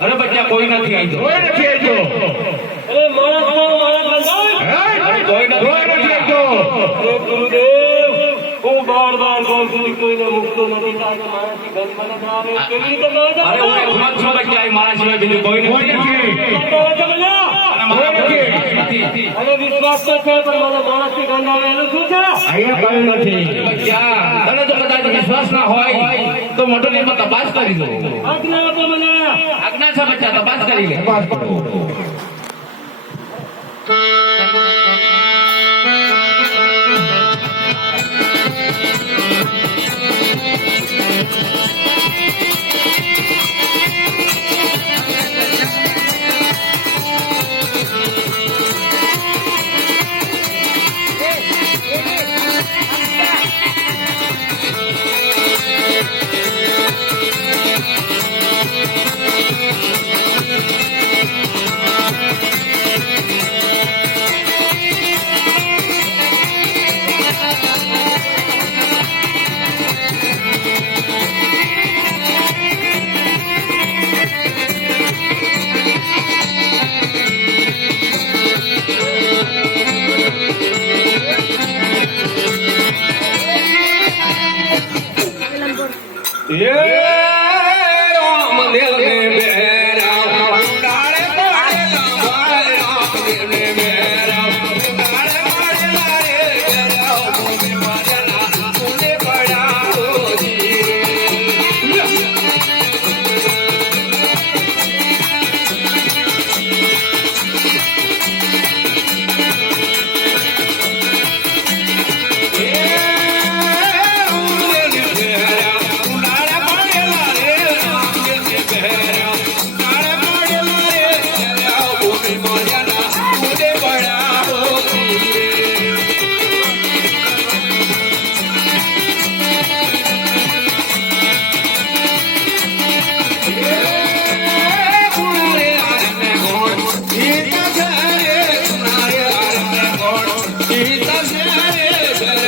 અરે બચ્ચા કોઈ નથી આવી કોઈ નથી આવતો અરે માણસ કોઈ નથી આવતો ગુરુદેવ હું બાર બોલું છું કોઈને મુકતો નથી તારે મારાથી ગંધ મને ના આવે કેવી રીતે ના અરે હું એકમત છું બચ્ચા મારા સિવાય બીજું કોઈ નથી અને વિશ્વાસ તો છે પણ મને માણસથી ગંધ આવે એનું શું છે અહીંયા કોઈ નથી બચ્ચા તને તો કદાચ વિશ્વાસ ના હોય તો મોટો મોટો તપાસ કરી દો આજ્ઞા આપો મને આજ્ઞા છે બચ્ચા તપાસ કરી લે તપાસ કરો Yeah!